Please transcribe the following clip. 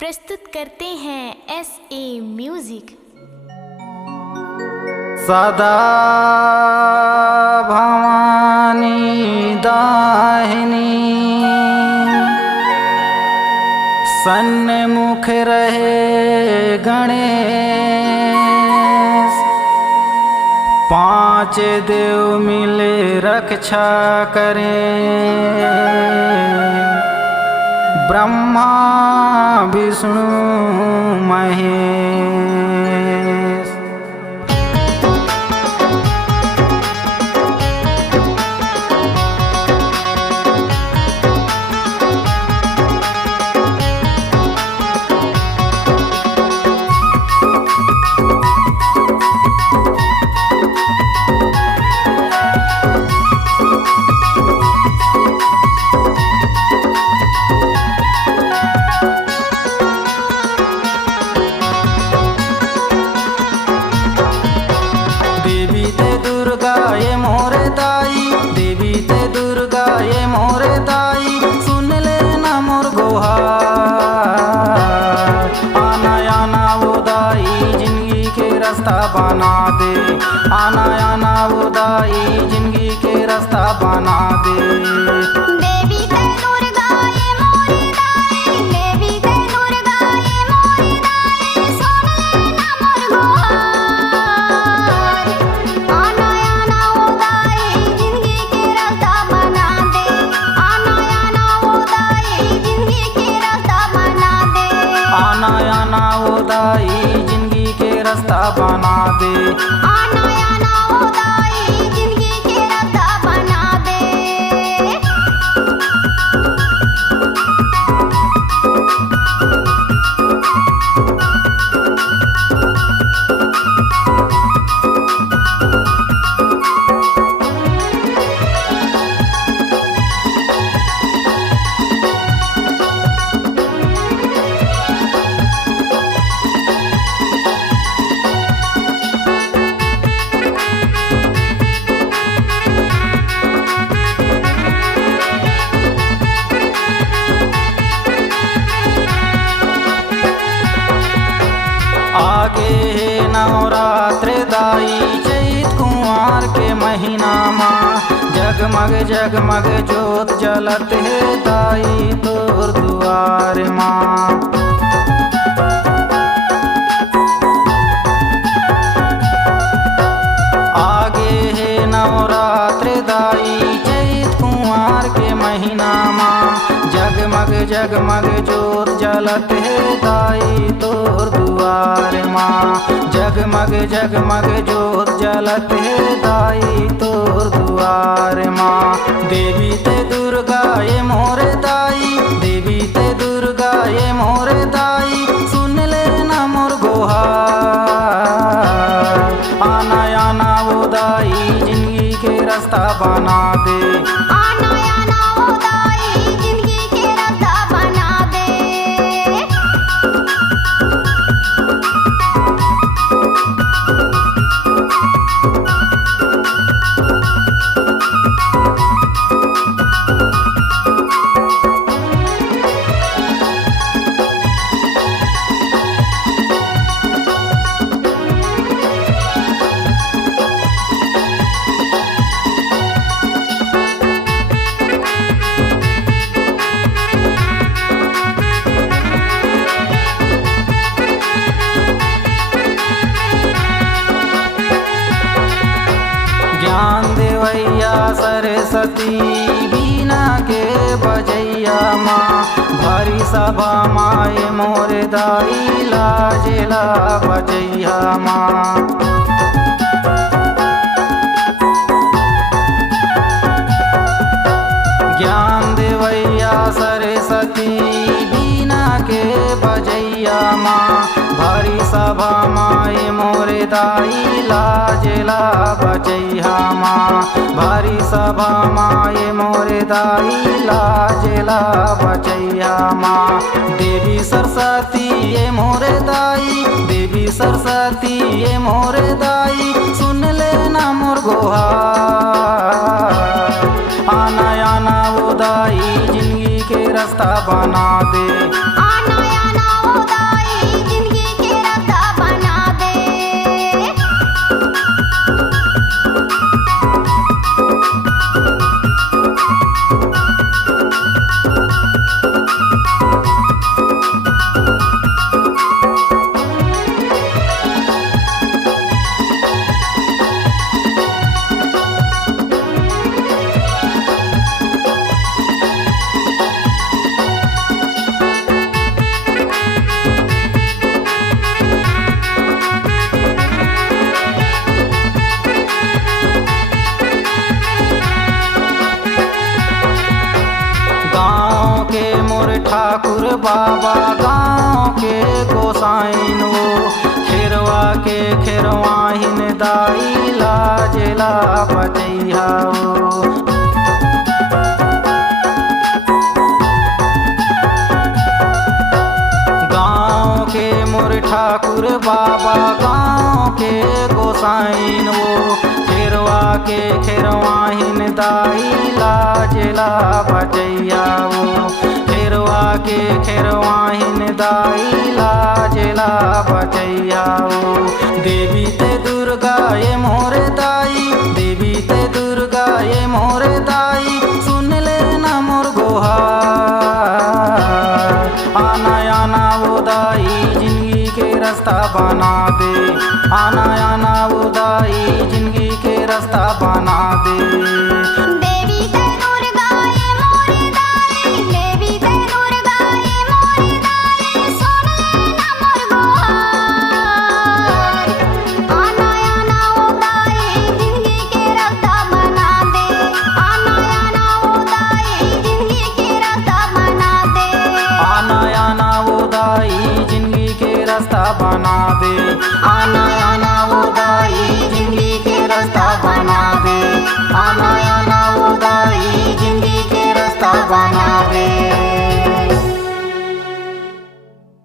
प्रस्तुत करते हैं SA म्यूजिक। सदा भवानी दाहिनी सन्मुख रहे गणेश, पांच देव मिले रक्षा करें, ब्रह्मा विष्णु महेश। बना दे आना आना उदाई जिंदगी के रास्ता बना दे। देवी ते दुर्गा ये मोरी दाई, देवी ते दुर्गा ये मोरी दाई, सुन लेना मोर गुहार। आना आना उदाई जिंदगी के रास्ता बना दे, आना आना उदाई जिंदगी के रास्ता बना दे, आना आना उदाई जिंदगी के रास्ता बना दे, आना आना उदाई जिंदगी के रास्ता बना दे। आगे है नवरात्र दाई चैत कुंवार के महीना माँ, जगमग जगमग जोत जलत है दाई तोर दुआर माँ। आगे है नवरात्र दाई चैत कुंवार के महीना माँ, जगमग जगमग जोत जलत है दाई तोर दुआर माँ, जगमग जगमग जोत जलत है दाई तोर दुआर माँ। देवी ते दुर्गा ये मोरे दाई, देवी ते दुर्गा ये मोरे दाई, सुन लेना मोर गुहार। आना आना उदाई जिंदगी के रास्ता बना दे, आना आना उदाई जिंदगी के रास्ता बना दे। ज्ञान देवैया सरस्वती बीना के बजैया माँ, भरी सभा माए मोरे दाई लाजेला बजैया माँ। ज्ञान देवैया सरस्वती बीना के बजैया माँ, भरी सभा माए मोरे दाई लाजेला बजैया माँ, भरी सभा माए मोरे दाई लाजेला बजैया माँ। देवी सरस्वती ये मोरे दाई, देवी सरस्वती ये मोरे दाई, सुन लेना मोर गुहार। आना आना उदाई जिंदगी के रास्ता बना दे, आना आना बचैया हो। गाँव के मोर ठाकुर बाबा गाँव के गोसाइन वो खेरवा के खेरवाहिन दाई लाजला बचैया वो। खेरवा के खेरवाहिन दाई लाजला बचैया वो। देवी ते दुर्गा ये मोर दाई, देवी ते दुर्गा ये मोर दाई, सुन लेना मोर गुहार। आना आना वो दाई जिंदगी के रास्ता बना दे, आना आना वो दाई जिंदगी के रास्ता बना दे। देवी ते दुर्गा ये मोर दाई, देवी ते दुर्गा ये मोर दाई, सुन लेना मोर गुहार। आना आना वो दाई जिंदगी के रास्ता बना दे, आना आना वो दाई जिंदगी के रास्ता बना दे। आना आना वो दाई जिंदगी के रास्ता बना दे, आना आना वो दाई जिंदगी के रास्ता बना दे, आना आना वो दाई जिंदगी के रास्ता बना दे।